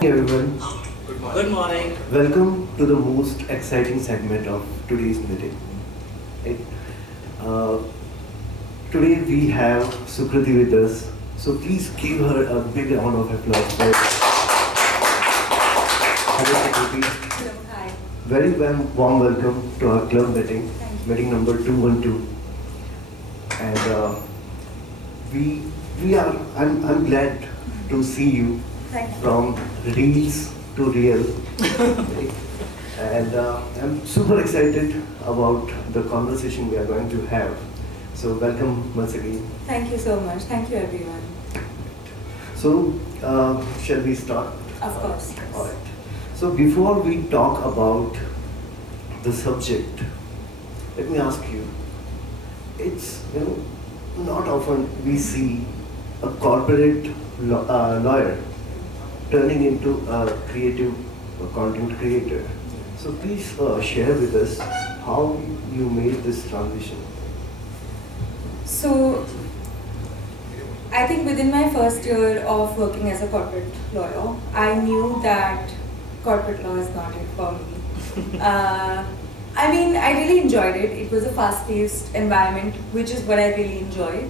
Hey everyone, Good morning. welcome to the most exciting segment of today's meeting. Right? Uh, Today we have Sukriti with us, so please give her a big round of applause. Hello Sukriti, Hello, hi. very warm welcome to our club meeting, Thank you. meeting number 212. And I'm glad to see you Thank you. from reels to real. Right? And I'm super excited about the conversation we are going to have. So welcome once again. Thank you so much. Thank you, everyone. So shall we start? Of course. Yes. All right. So before we talk about the subject, let me ask you. It's not often we see a corporate lawyer turning into a creative content creator. So please share with us how you made this transition. So, I think within my first year of working as a corporate lawyer, I knew that corporate law is not it for me. I really enjoyed it. It was a fast-paced environment, which is what I really enjoyed.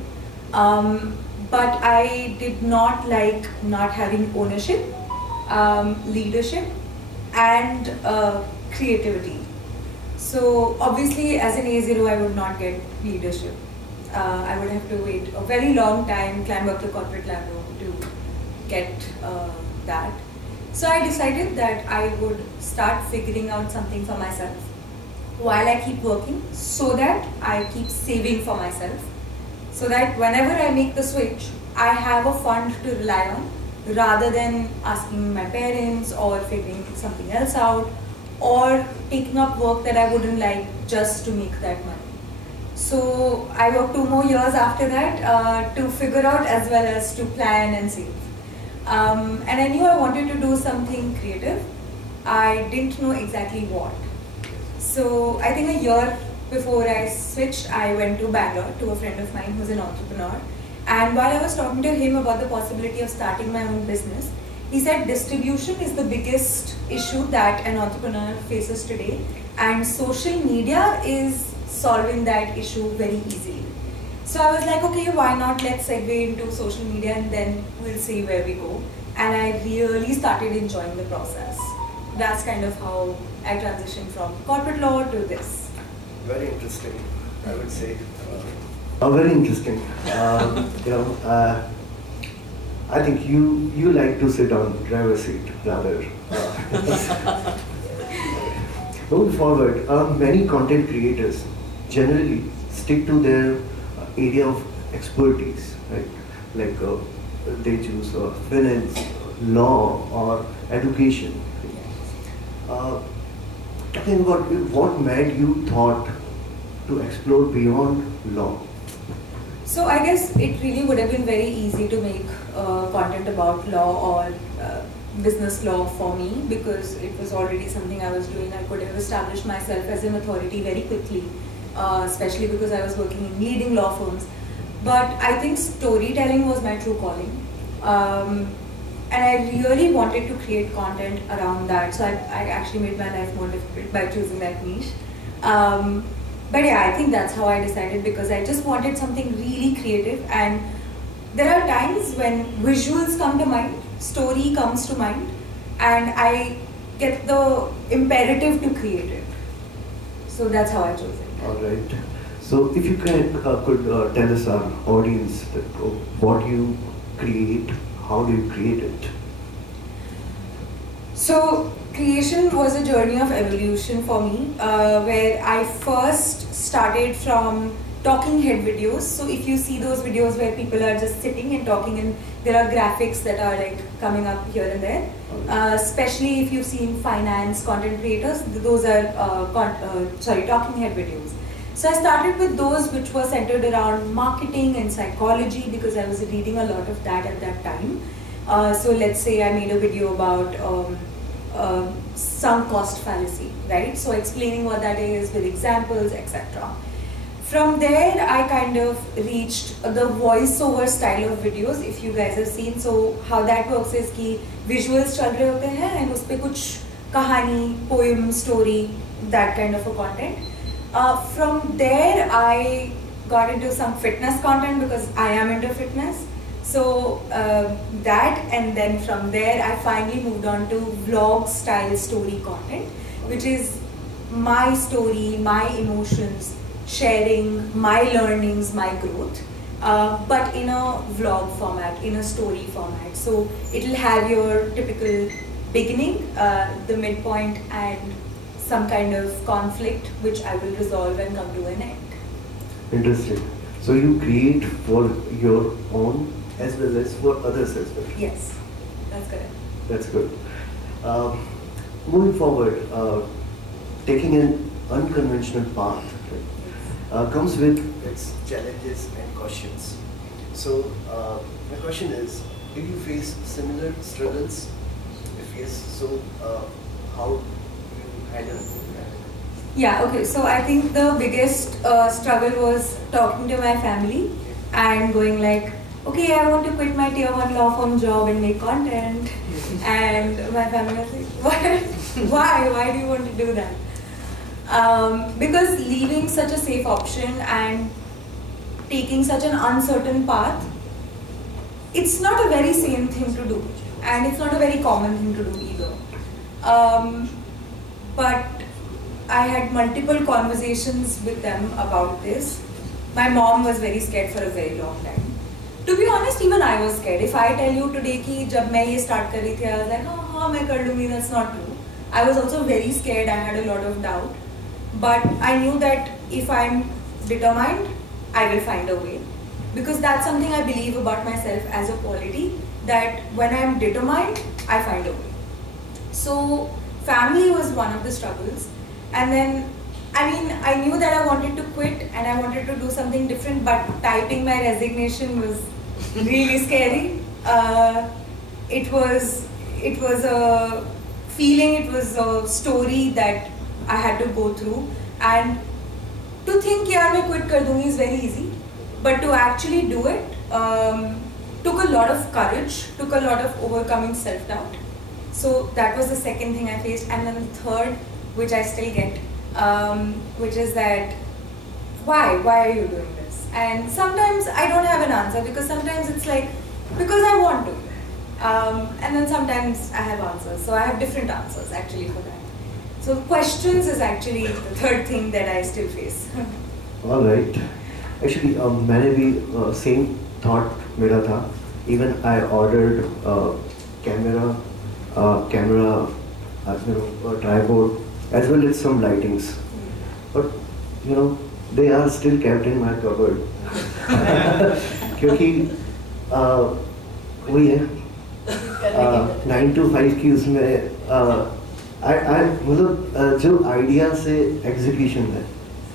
But I did not like not having ownership, leadership, and creativity. So obviously, as an A0, I would not get leadership. I would have to wait a very long time, climb up the corporate ladder to get that. So I decided that I would start figuring out something for myself while I keep working, so that I keep saving for myself, so that whenever I make the switch, I have a fund to rely on, rather than asking my parents or figuring something else out, or taking up work that I wouldn't like just to make that money. So I worked 2 more years after that to figure out as well as to plan and save. And I knew I wanted to do something creative. I didn't know exactly what. So I think a year before I switched, I went to Bangalore to a friend of mine who's an entrepreneur. And while I was talking to him about the possibility of starting my own business, he said distribution is the biggest issue that an entrepreneur faces today, and social media is solving that issue very easily. So I was like, okay, why not, let's segue into social media and then we'll see where we go. And I really started enjoying the process. That's kind of how I transitioned from corporate law to this. Very interesting, I would say. Very interesting. I think you like to sit on driver's seat rather. Moving forward, many content creators generally stick to their area of expertise, right? Like they choose finance, law, or education. Talking about what made you thought to explore beyond law? So I guess it really would have been very easy to make content about law or business law for me, because it was already something I was doing. I could have established myself as an authority very quickly, especially because I was working in leading law firms. But I think storytelling was my true calling. And I really wanted to create content around that. So I actually made my life more difficult by choosing that niche. But yeah, I think that's how I decided, because I just wanted something really creative. And there are times when visuals come to mind, story comes to mind, and I get the imperative to create it. So that's how I chose it. All right. So if you could tell us, our audience, that, what you create, how do you create it? So creation was a journey of evolution for me, where I first started from talking head videos. So if you see those videos where people are just sitting and talking, and there are graphics that are like coming up here and there, especially if you've seen finance content creators, those are talking head videos. So I started with those which were centered around marketing and psychology, because I was reading a lot of that at that time. So let's say I made a video about sunk cost fallacy, right? So explaining what that is with examples, etc. From there, I kind of reached the voiceover style of videos, if you guys have seen. So how that works is कि visuals चल रहे होते हैं and उस पे कुछ कहानी, poem, story, that kind of a content. From there, I got into some fitness content because I am into fitness. So that, and then from there, I finally moved on to vlog style story content, which is my story, my emotions, sharing my learnings, my growth, but in a vlog format, in a story format. So it'll have your typical beginning, the midpoint, and some kind of conflict which I will resolve and come to an end. Interesting. So you create for your own as well as for others as well. Yes, that's correct. That's good. Moving forward, taking an unconventional path comes with its challenges and cautions. So my question is, did you face similar struggles? If yes, so how you handle it? Yeah, okay, so I think the biggest struggle was talking to my family and going like, okay, I want to quit my tier 1 law firm job and make content. And my family was like, what? Why do you want to do that? Because leaving such a safe option and taking such an uncertain path, it's not a very sane thing to do, and it's not a very common thing to do either. But I had multiple conversations with them about this. My mom was very scared for a very long time. To be honest, even I was scared. If I tell you today कि जब मैं ये start कर रही थी, I was like, हाँ मैं कर लूँगी. That's not true. I was also very scared. I had a lot of doubt. But I knew that if I'm determined, I will find a way. Because that's something I believe about myself as a quality, that when I'm determined, I find a way. So family was one of the struggles. And then, I mean, I knew that I wanted to quit and I wanted to do something different, but typing my resignation was really scary. It was a feeling, it was a story that I had to go through. And to think, yaar, मैं quit कर दूँगी is very easy. But to actually do it took a lot of courage, took a lot of overcoming self-doubt. So that was the second thing I faced. And then the third, which I still get, which is that, why are you doing this? And sometimes I don't have an answer, because sometimes it's like, because I want to. And then sometimes I have answers. So I have different answers actually for that. So questions is actually the third thing that I still face. All right. Actually, मैंने भी same thought मेरा था. Even I ordered camera, a tripod, as well as some lightings. But they are still kept in my cupboard. क्योंकि वही है 9 to 5 की उसमें मतलब जो idea से execution है.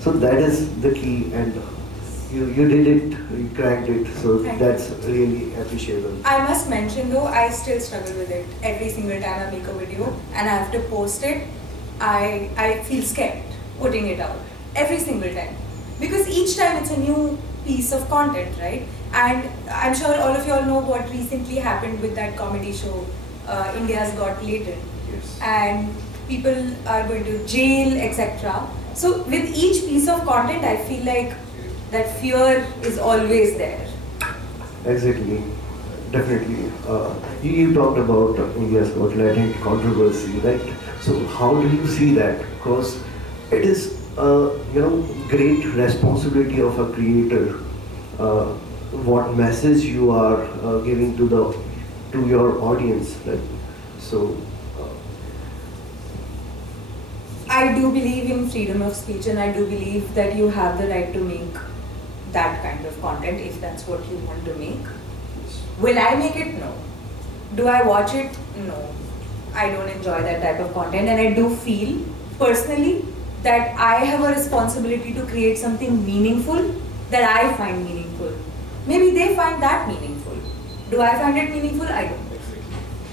So that is the key, and you did it, you cracked it, so that's really appreciable. I must mention though, I still struggle with it every single time I make a video and I have to post it. I feel scared putting it out every single time, because each time it's a new piece of content, right? And I'm sure all of you all know what recently happened with that comedy show, India's Got Latent. Yes. And people are going to jail, etc. So with each piece of content, I feel like that fear is always there. Exactly, definitely. You talked about India's Got Latent controversy, right? So how do you see that? Because it is great responsibility of a creator. What message you are giving to your audience, right? So. I do believe in freedom of speech, and I do believe that you have the right to make that kind of content if that's what you want to make. Will I make it? No. Do I watch it? No. I don't enjoy that type of content, and I do feel personally that I have a responsibility to create something meaningful that I find meaningful. Maybe they find that meaningful. Do I find it meaningful? I don't.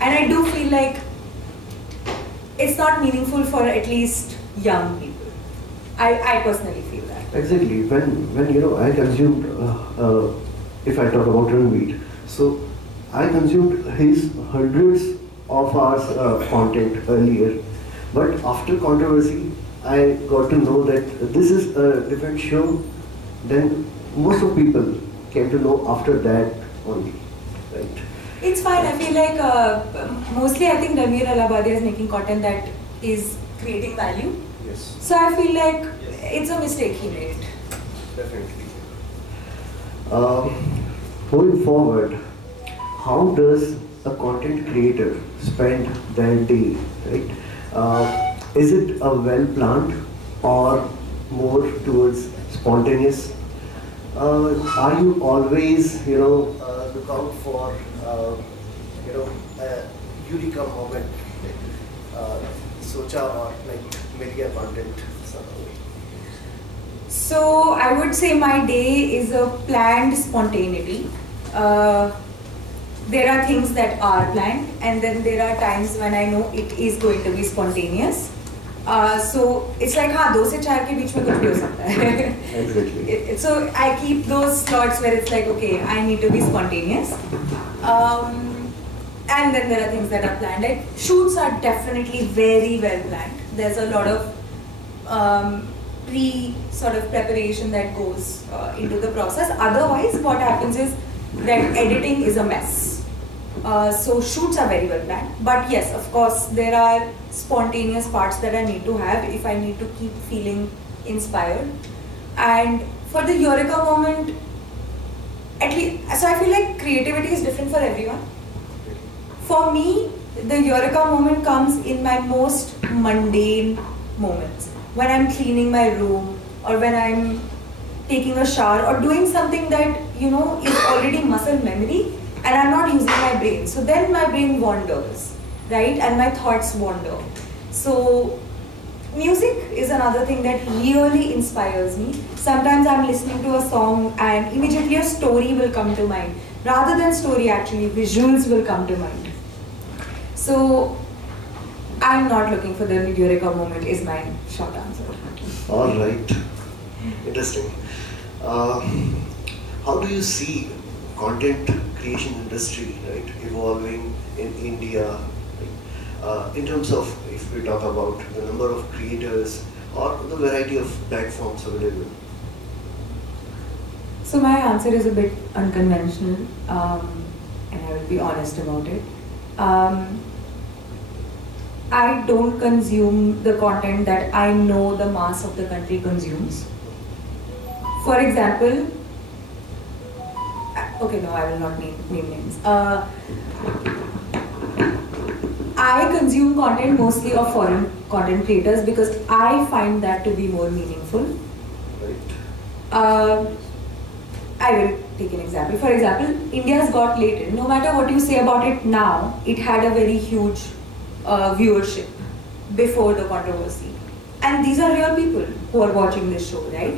And I do feel like it's not meaningful for at least young people. I personally feel that. Exactly. When I consumed, if I talk about Ranveer, so I consumed his hundreds of hours content earlier, but after controversy, I got to know that this is a different show. Then most of people came to know after that only, right? It's fine. I feel like mostly I think Ranveer Allahabadi is making content that is creating value. Yes. So I feel like Yes. it's a mistake he made. Definitely. Going forward, how does a content creator spend their day, right? Is it a well planned or more towards spontaneous? Are you always, look out for, a eureka moment, like socha or like media content somehow? So I would say my day is a planned spontaneity. There are things that are planned, and then there are times when I know it is going to be spontaneous. So it's like हाँ 2 से 4 के बीच में कुछ भी हो सकता है. Exactly. So I keep those slots where it's like okay, I need to be spontaneous. And then there are things that are planned. Like shoots are definitely very well planned. There's a lot of pre sort of preparation that goes into the process. Otherwise, what happens is that editing is a mess. So shoots are very well planned. But yes, of course, there are spontaneous parts that I need to have if I need to keep feeling inspired. And for the eureka moment, at least, so I feel like creativity is different for everyone. For me, the eureka moment comes in my most mundane moments. When I'm cleaning my room, or when I'm taking a shower, or doing something that is already muscle memory, and I'm not using my brain. So then my brain wanders, right? And my thoughts wander. So music is another thing that really inspires me. Sometimes I'm listening to a song and immediately a story will come to mind. Rather than story, actually, visuals will come to mind. So I'm not looking for the eureka moment is my short answer. All right. Interesting. How do you see content creation industry, right, evolving in India, right? In terms of, if we talk about the number of creators or the variety of platforms available? So my answer is a bit unconventional, and I will be honest about it. I don't consume the content that I know the mass of the country consumes. For example, okay, no, I will not name names. I consume content mostly of foreign content creators because I find that to be more meaningful. Right. I will take an example. For example, India's Got Latent. No matter what you say about it now, it had a very huge viewership before the controversy. And these are real people who are watching this show, right?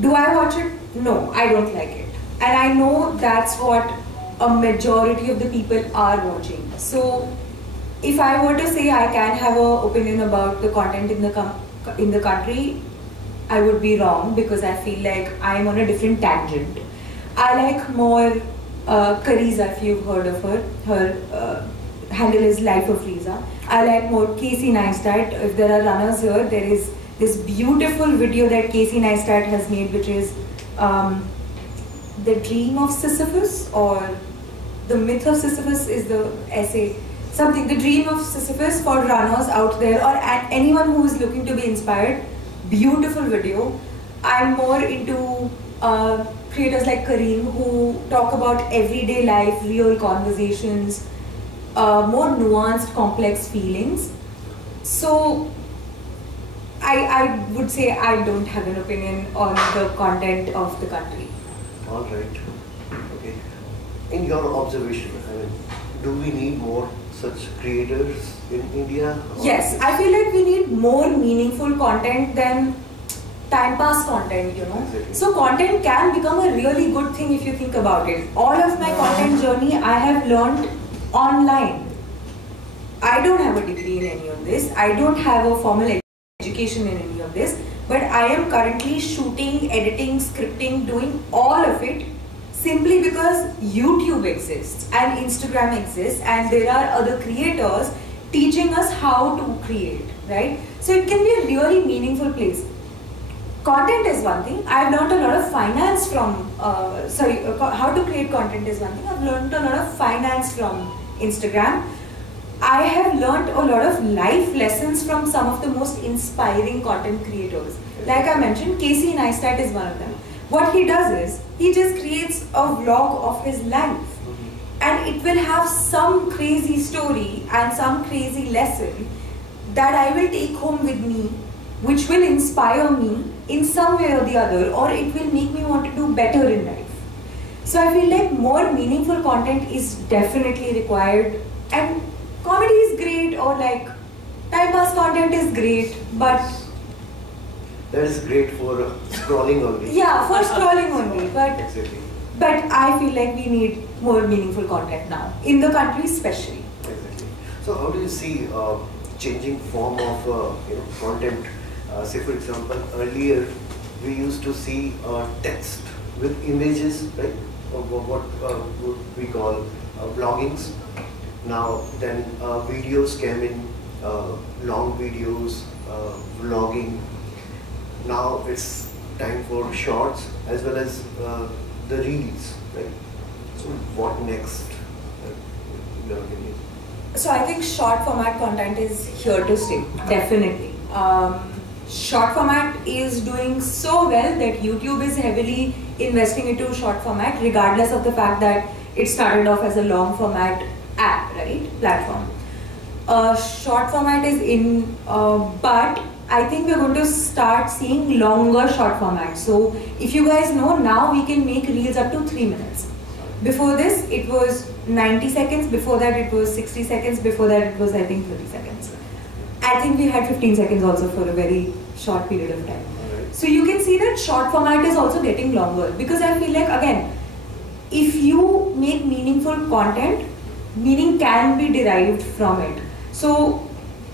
Do I watch it? No, I don't like it. And I know that's what a majority of the people are watching. So if I were to say I can have an opinion about the content in the country, I would be wrong because I feel like I'm on a different tangent. I like more Kariza, if you've heard of her. Her handle is Life of Riza. I like more Casey Neistat. If there are runners here, there is this beautiful video that Casey Neistat has made, which is The Dream of Sisyphus, or The Myth of Sisyphus is the essay. Something, The Dream of Sisyphus for runners out there, or anyone who is looking to be inspired. Beautiful video. I'm more into creators like Kareem who talk about everyday life, real conversations, more nuanced, complex feelings. So I would say I don't have an opinion on the content of the country. All right. Okay. In your observation, do we need more such creators in India? Yes, I feel like we need more meaningful content than time pass content, Exactly. So content can become a really good thing if you think about it. All of my content journey I have learned online. I don't have a degree in any of this. I don't have a formal education in any of this. But I am currently shooting, editing, scripting, doing all of it simply because YouTube exists and Instagram exists and there are other creators teaching us how to create, right? So it can be a really meaningful place. Content is one thing. I've learned a lot of finance from, how to create content is one thing. I've learned a lot of finance from Instagram. I have learned a lot of life lessons from some of the most inspiring content creators. Like I mentioned, Casey Neistat is one of them. What he does is, he just creates a vlog of his life. And it will have some crazy story and some crazy lesson that I will take home with me, which will inspire me in some way or the other, or it will make me want to do better in life. So I feel like more meaningful content is definitely required, and comedy is great, or like time pass content is great, but that is great for scrolling only. Yeah, for scrolling only, but exactly. But I feel like we need more meaningful content now, in the country especially. Exactly. So how do you see changing form of content? Say for example, earlier we used to see text with images, right? Of what would we call bloggings. Now then videos came in, long videos, vlogging. Now it's time for shorts as well as the reels, right? So what next? In your opinion? So I think short format content is here to stay, definitely. Short format is doing so well that YouTube is heavily investing into short format, regardless of the fact that it started off as a long format app, right? Platform. Short format is in, but I think we're going to start seeing longer short formats. So if you guys know, now we can make reels up to 3 minutes. Before this, it was 90 seconds. Before that, it was 60 seconds. Before that, it was, I think, 30 seconds. I think we had 15 seconds also for a very short period of time. So you can see that short format is also getting longer, because I feel like, again, if you make meaningful content, meaning can be derived from it. So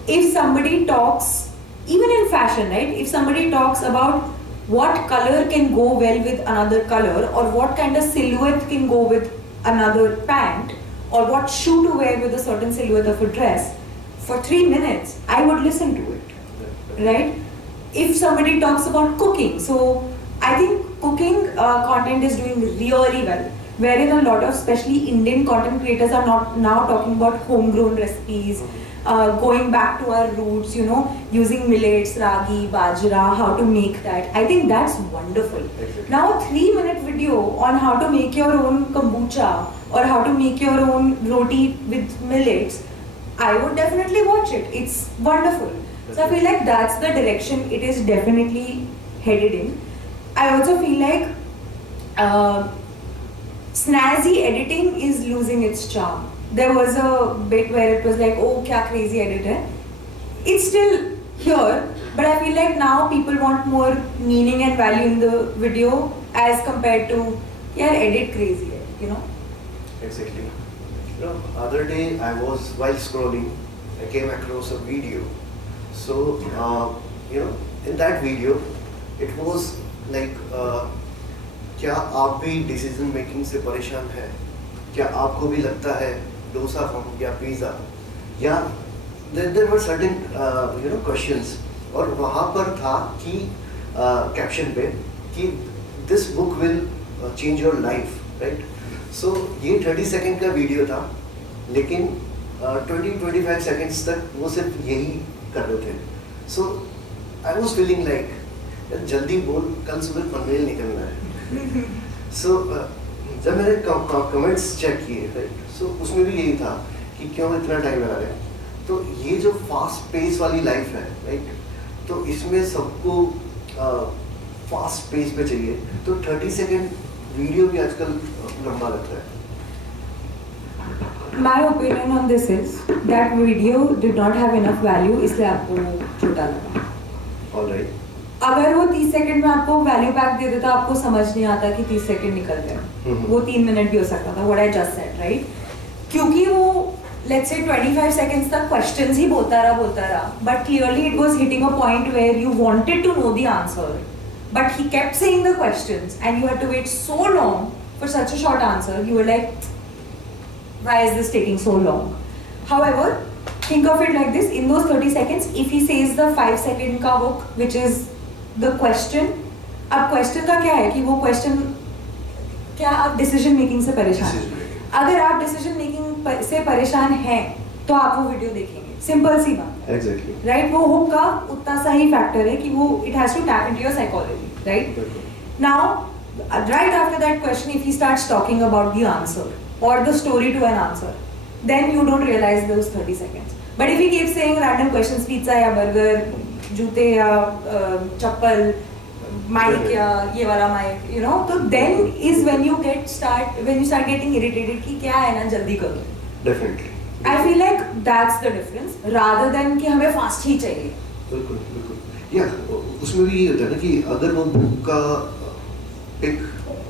if somebody talks, even in fashion, right? If somebody talks about what color can go well with another color, or what kind of silhouette can go with another pant, or what shoe to wear with a certain silhouette of a dress, for 3 minutes, I would listen to it, right? If somebody talks about cooking, so I think cooking content is doing really well, wherein a lot of, especially Indian content creators, are not now talking about homegrown recipes, going back to our roots, you know, using millets, ragi, bajra, how to make that. I think that's wonderful. Exactly. Now a 3-minute video on how to make your own kombucha or how to make your own roti with millets, I would definitely watch it. It's wonderful. So I feel like that's the direction it is definitely headed in. I also feel like snazzy editing is losing its charm. There was a bit where it was like, oh, kya crazy edit hai. It's still here, but I feel like now people want more meaning and value in the video as compared to, yeah, edit crazy hai, you know? Exactly. You know, other day I was, while scrolling, I came across a video. So, you know, in that video, it was like, क्या आप भी decision making से परेशान है? क्या आपको भी लगता है डोसा खाऊं या पिज़्ज़ा? या there were certain you know questions, और वहाँ पर था कि कैप्शन पे कि this book will change your life, right? So ये 30 सेकंड का वीडियो था, लेकिन 20-25 सेकंड्स तक वो सिर्फ यही कर रहे थे. So I was feeling like जल्दी बोल, कल सुबह पनवेल निकलना है. So जब मैंने कमेंट्स चेक किए, राइट, सो उसमें भी यही था कि क्यों इतना टाइम लगा रहे हैं. तो ये जो फास्ट पेस वाली लाइफ है, राइट, तो इसमें सबको फास्ट पेस पे चाहिए. तो 30 सेकंड वीडियो भी आजकल लंबा लगता है. My opinion on this is that video did not have enough value, इसलिए आपको छोटा लगा. Alright. अगर वो 30 सेकंड में आपको वैल्यू पैक दे देता, आपको समझ नहीं आता कि 30 सेकंड निकल गए. वो 3 मिनट भी हो सकता था, what I just said, right? क्योंकि वो let's say 25 seconds तक questions ही बोलता रहा, but clearly it was hitting a point where you wanted to know the answer, but he kept saying the questions and you had to wait so long for such a short answer. You were like, why is this taking so long? However, think of it like this: in those 30 seconds, if he says the 5-second का hook, which is the question, अब question का क्या है कि वो question क्या आप decision making से परेशान हैं? अगर आप decision making से परेशान हैं, तो आप वो वीडियो देखेंगे. Simple सी बात. Exactly. Right? वो hook का उतना सा ही factor है कि वो it has to tap into your psychology, right? Now, right after that question, if he starts talking about the answer or the story to an answer, then you don't realize those 30 seconds. But if he keeps saying random questions, pizza या burger, जूते या चप्पल, mic या ये वाला mic, you know, तो then is when you start getting irritated कि क्या है ना जल्दी करो. Definitely. I feel like that's the difference, rather than कि हमें fast ही चाहिए. बिल्कुल बिल्कुल. Yeah, उसमें भी ये होता है ना कि अगर वो बुक का पिक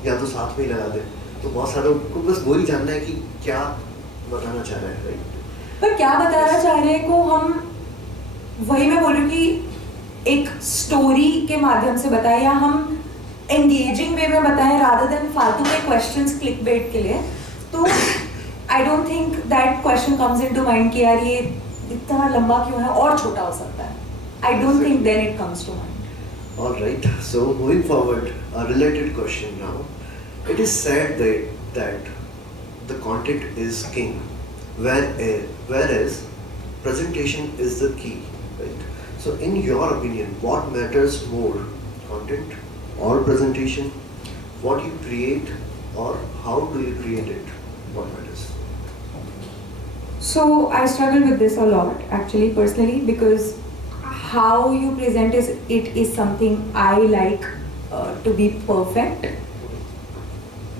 या तो साथ में ही लगा दे, तो बहुत सारे को बस वो ही जानना है कि क्या बताना चाह रहा है, राइट? पर क्या बताना चाह रहे हैं को हम, वही मैं बोल रही हूँ कि एक स्टोरी के माध्यम से बताएं या हम एंगेजिंग वे में बताएं rather than फालतू के क्वेश्चंस क्लिकबेट के लिए. तो आई don't think that question comes into mind कि यार ये इतना लंबा क्यों है और छोटा हो सकता है. I don't think then it comes to mind. All right. So moving forward, a related question now. It is said that the content is king, whereas presentation is the key, right? So in your opinion, what matters more, content or presentation? What you create or how do you create it? What matters? So I struggle with this a lot actually personally, because how you present is something I like to be perfect,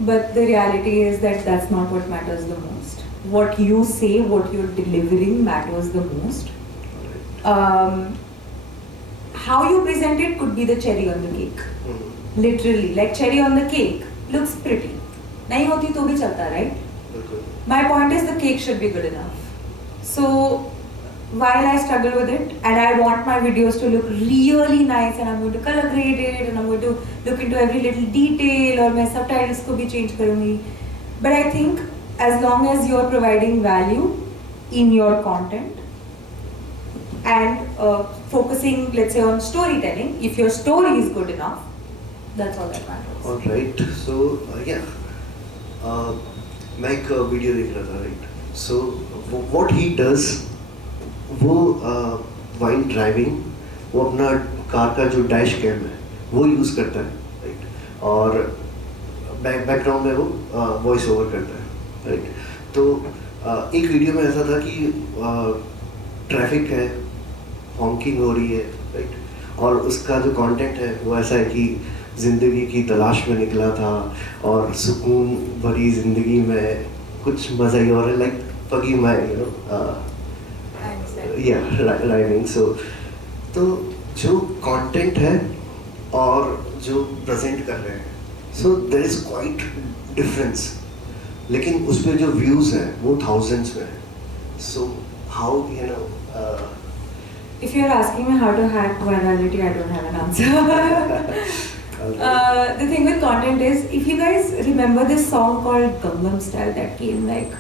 but the reality is that that's not what matters the most. What you say, what you're delivering matters the most. How you present it could be the cherry on the cake. Literally, like cherry on the cake looks pretty. नहीं होती तो भी चलता, right? My point is the cake should be good enough. So while I struggle with it and I want my videos to look really nice and I'm going to color grade it and I'm going to look into every little detail और मैं subtitles को भी change करूँगी, but I think as long as you're providing value in your content and focusing, let's say, on storytelling, if your story is good enough, that's all that matters. All right. So मैं एक video देख रहा था, right? So what he does, वो while driving, वो अपना car का जो डैश कैम है वो यूज़ करता है, राइट? और बैकग्राउंड में वो वॉइस ओवर करता है, राइट? तो एक वीडियो में ऐसा था कि ट्रैफिक है, हॉकिंग हो रही है, राइट? और उसका जो कंटेंट है वो ऐसा है कि ज़िंदगी की तलाश में निकला था और सुकून भरी ज़िंदगी में कुछ मज़ा ही और लाइक फगी my you know rhyming. So तो जो कंटेंट है और जो प्रेजेंट कर रहे हैं, so there is quite difference, लेकिन उस पर जो व्यूज़ हैं वो थाउजेंड्स में है. So how you know, if you're asking me how to hack virality, I don't have an answer. The thing with content is, if you guys remember this song called Gangnam Style that came like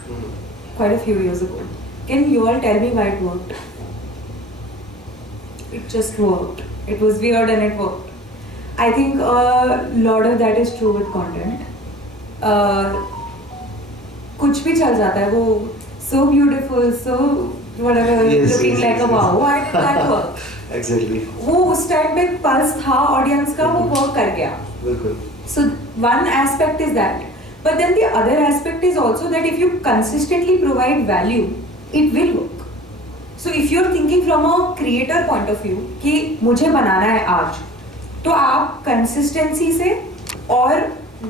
quite a few years ago, can you all tell me why it worked? It just worked. It was weird and it worked. I think a lot of that is true with content. कुछ भी चल जाता है, वो so beautiful, so whatever, looking like a wow. Why did that work? Exactly. वो उस time पे pulse था ऑडियंस का, वो वर्क कर गया. बिल्कुल. So one aspect is that, but then the other aspect is also that if you consistently provide value, it will work. So if you're thinking from a creator point of view कि मुझे बनाना है आज, तो आप consistency से और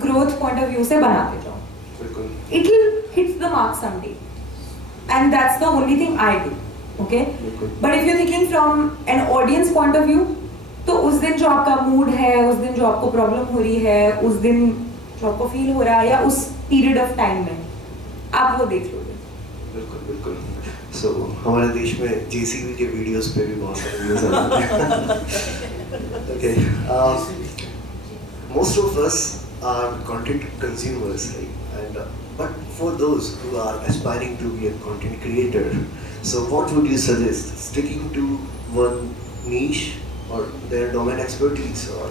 growth point of view से बनाते जाओ. बिल्कुल. It will hit the mark someday, and that's the only thing I do. Okay? But if you're thinking from an audience point of view, तो उस दिन जो आपका मूड है, उस दिन जो आपको प्रॉब्लम हो रही है, उस दिन जो आपको फील हो रहा है या उस पीरियड ऑफ टाइम में, आप वो देख लोगे. बिल्कुल बिल्कुल. So हमारे देश में JCB के वीडियोस पे भी बहुत सारे व्यूज आते हैं. Okay. Most of us are content consumers, right? And but for those who are aspiring to be a content creator, so what would you suggest? Sticking to one niche or their domain expertise, or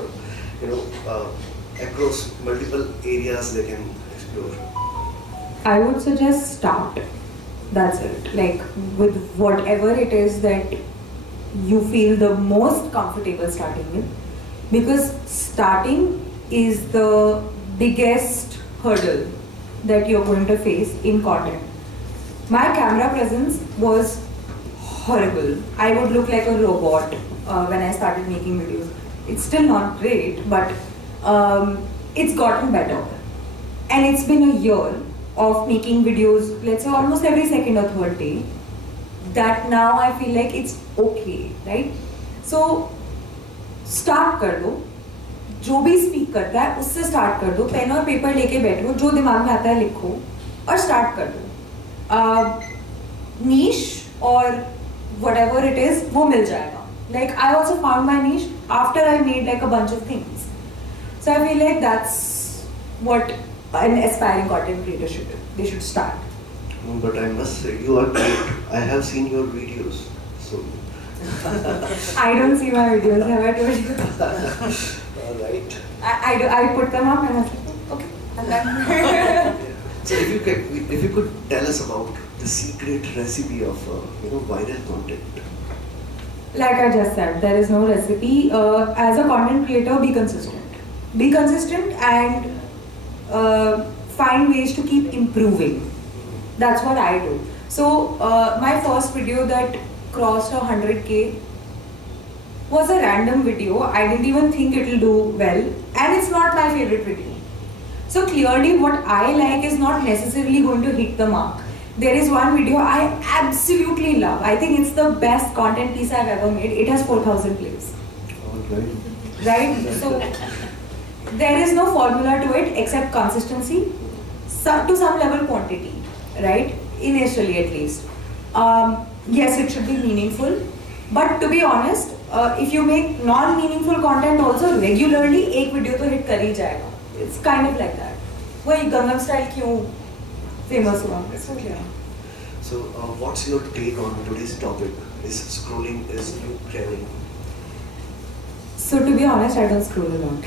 across multiple areas they can explore? I would suggest start. That's it. Like with whatever it is that you feel the most comfortable starting with, because starting is the biggest hurdle that you're going to face in content. My camera presence was horrible. I would look like a robot when I started making videos. It's still not great, but it's gotten better. And it's been a year of making videos, let's say almost every second or third day, that now I feel like it's okay, right? So start कर दो, जो भी speak करता है उससे start कर दो, pen और पेपर लेके बैठो, जो दिमाग में आता है लिखो और स्टार्ट कर दो. नीश और whatever it is वो मिल जाएगा. Like I also found my niche after I made like a bunch of things. So I feel like that's what an aspiring content creator should do. They should start. But I must say, you are great. I have seen your videos, so. I don't see my videos. Have I told you? All right. I put them up and I was like, okay, I'm done. So if you could tell us about the secret recipe of viral content. Like I just said, there is no recipe. As a content creator, be consistent. Be consistent and find ways to keep improving. That's what I do. So my first video that crossed 100K was a random video. I didn't even think it will do well, and it's not my favorite video. So clearly what I like is not necessarily going to hit the mark. There is one video I absolutely love. I think it's the best content piece I've ever made. It has 4,000 plays. Alright. Right? So there is no formula to it except consistency, to some level quantity, right? Initially at least. Yes, it should be meaningful. But to be honest, if you make non-meaningful content also regularly, एक video तो hit कर ही जाएगा. It's kind of like that. वही Gangnam Style क्यों famous हुआ? So yeah. So what's your take on today's topic? Is scrolling is new trending? So to be honest, I don't scroll a lot.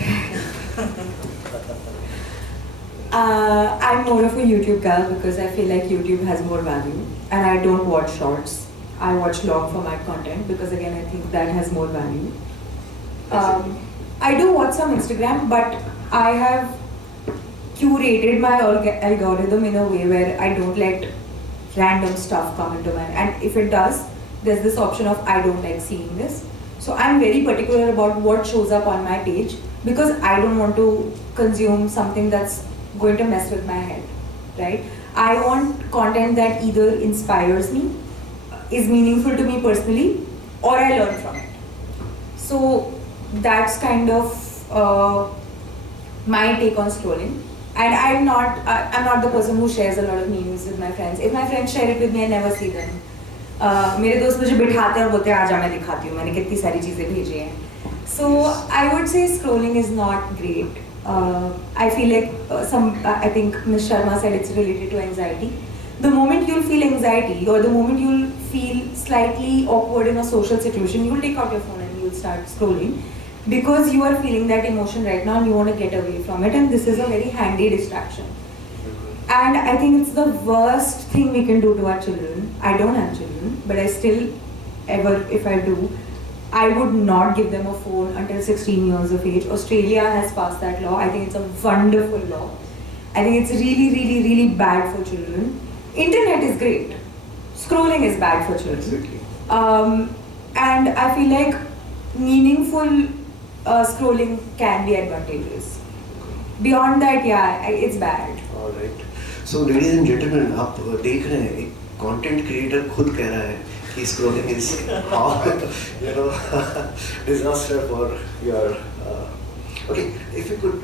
I'm more of a YouTube girl because I feel like YouTube has more value, and I don't watch shorts. I watch long format content because again I think that has more value. I do watch some Instagram, but I have curated my algorithm in a way where I don't let random stuff come into my, and if it does, there's this option of I don't like seeing this. So I'm very particular about what shows up on my page because I don't want to consume something that's going to mess with my head, right? I want content that either inspires me, is meaningful to me personally, or I learn from it. So that's kind of my take on scrolling. And I'm not the person who shares a lot of memes with my friends. If my friends share it with me, I never see them. मेरे दोस्त मुझे बिठाते हैं और बोलते हैं आजा मैं दिखाती हूँ मैंने कितनी सारी चीजें भेजी हैं. So I would say scrolling is not great. I feel like I think Ms. Sharma said it's related to anxiety. The moment you'll feel anxiety or the moment you'll feel slightly awkward in a social situation, you'll take out your phone and you'll start scrolling because you are feeling that emotion right now and you want to get away from it, and this is a very handy distraction. And I think it's the worst thing we can do to our children. I don't have children, but I still, if I do, I would not give them a phone until 16 years of age. Australia has passed that law. I think it's a wonderful law. I think it's really, really, really bad for children. Internet is great. Scrolling is bad for children. Exactly. And I feel like meaningful scrolling can be advantageous. Beyond that, yeah, it's bad. All right. So, ladies and gentlemen, आप देख रहे हैं एक content creator खुद कह रहा है कि scrolling is disaster for your. Okay, if you could,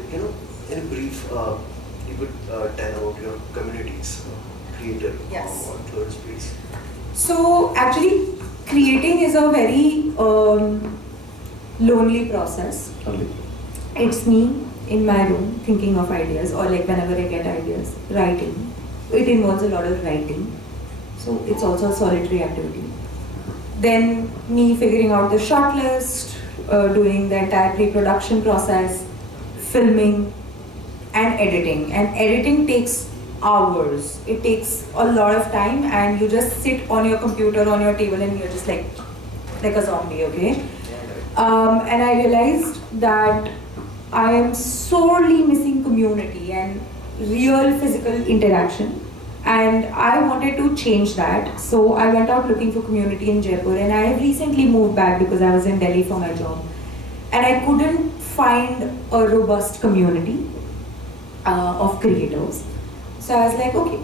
in brief, you could tell about your communities, Creator Yes. or third space? So actually, creating is a very lonely process. Only. It's me in my room thinking of ideas, or like whenever I get ideas, writing. It involves a lot of writing, so it's also a solitary activity. Then me figuring out the short list, doing the entire pre-production process, filming, and editing. And editing takes hours. It takes a lot of time, and you just sit on your computer, on your table, and you're just like a zombie, okay? And I realized that I am sorely missing community and real physical interaction. And I wanted to change that. So I went out looking for community in Jaipur, and I have recently moved back because I was in Delhi for my job. And I couldn't find a robust community of creators. So I was like, okay,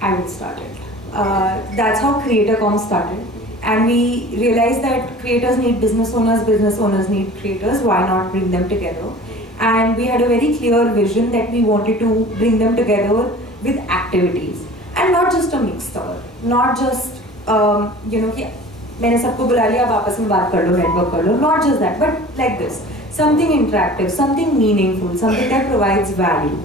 I will start it. That's how CreatorCom started. And we realized that creators need business owners need creators, why not bring them together? And we had a very clear vision that we wanted to bring them together with activities. And not just a mixture, not just, कि मैंने सबको बुला लिया, आप आपस में बात कर लो, network कर लो, not just that, but like this. Something interactive, something meaningful, something that provides value,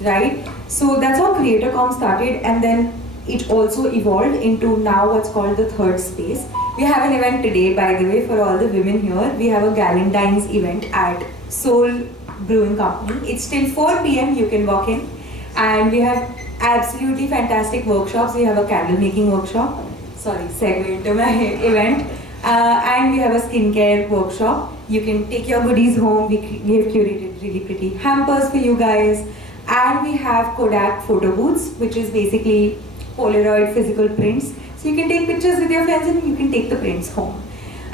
right? So that's how CreatorCom started, and then it also evolved into now what's called the third space. We have an event today, by the way, for all the women here. We have a Galentine's event at Soul Brewing Company. It's till 4 p.m. You can walk in, and we have absolutely fantastic workshops. We have a candle making workshop. Sorry, segue into my event. And we have a skincare workshop. You can take your goodies home. We have curated really pretty hampers for you guys. And we have Kodak photo booths, which is basically Polaroid physical prints. So you can take pictures with your friends and you can take the prints home.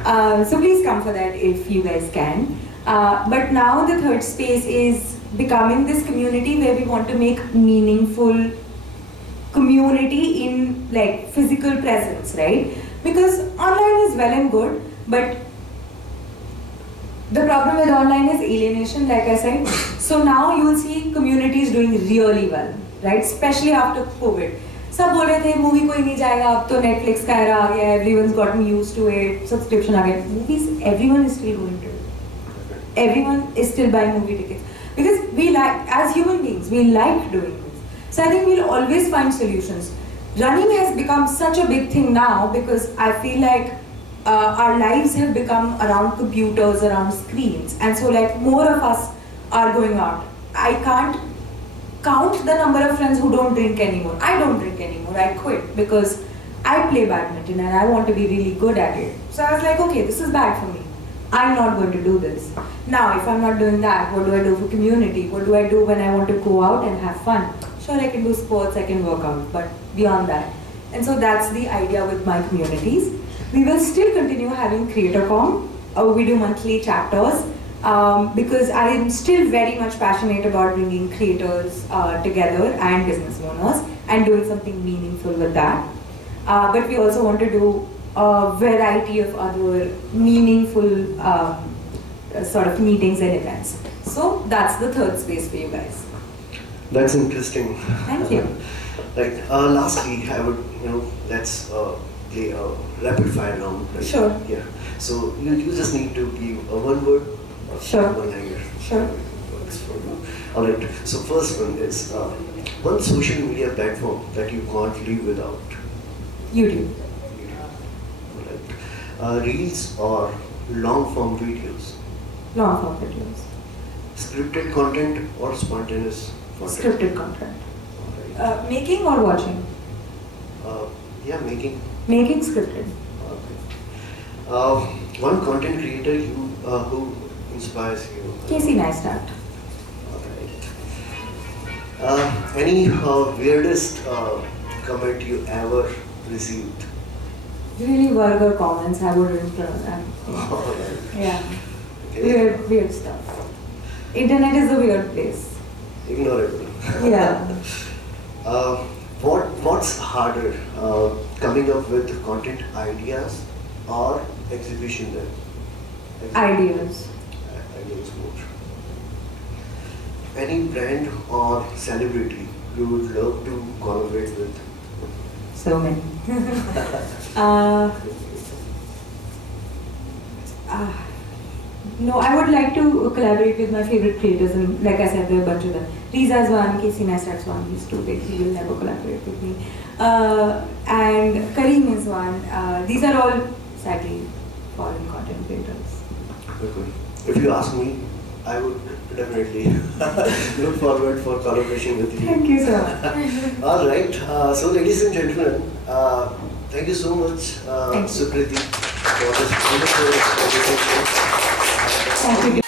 So please come for that if you guys can. But now the third space is becoming this community where we want to make meaningful community in like physical presence, right? Because online is well and good, but the problem with online is alienation, like I said. So now you will see communities doing really well, right? Especially after COVID. सब बोल रहे थे movie कोई नहीं जाएगा, अब तो Netflix का era आ गया, everyone's gotten used to it, subscription आ गया. Movies, everyone is still going to it. Everyone is still buying movie tickets because we like, as human beings, we like doing this. So I think we'll always find solutions. Running has become such a big thing now because I feel like our lives have become around computers, around screens, and so like more of us are going out. I can't count the number of friends who don't drink anymore. I don't drink anymore. I quit because I play badminton and I want to be really good at it. So I was like, okay, this is bad for me. I'm not going to do this. Now, if I'm not doing that, what do I do for community? What do I do when I want to go out and have fun? Sure, I can do sports, I can work out, but beyond that. And so that's the idea with my communities. We will still continue having CreatorCom. We do monthly chapters. Because I am still very much passionate about bringing creators together and business owners and doing something meaningful with that. But we also want to do a variety of other meaningful sort of meetings and events. So that's the third space for you guys. That's interesting. Thank you. Right. Lastly, I would, let's play a rapid fire round. Right? Sure. Yeah. So you just need to give a one word. Sure. One liner. Sure. Works for you. All right. So first one is one social media platform that you can't live without. YouTube. All right. Reels or long form videos. Long form videos. Scripted content or spontaneous content. Scripted content. All right. Making or watching? Yeah, making. Making scripted. Okay. One content creator who inspires you. Casey Neistat. Alright. Any weirdest comment you ever received? Really vulgar comments, I wouldn't. Alright. Yeah. Okay. Weird stuff. Internet is a weird place. Ignorable. Yeah. What's harder, coming up with content ideas or execution them? Ideas. Ideas more. Any brand or celebrity you would love to collaborate with? So many. uh, no, I would like to collaborate with my favorite creators, and like I said, there are a bunch of them. Riza's one, Casey Neistat's one. These two big, he will never collaborate with me. And Kareem is one. These are all sadly foreign content creators. Okay. If you ask me, I would definitely look forward for collaboration with you. Thank you so much. All right. So, ladies and gentlemen, thank you so much, Thank you. Sukriti, for this wonderful conversation. Thank you.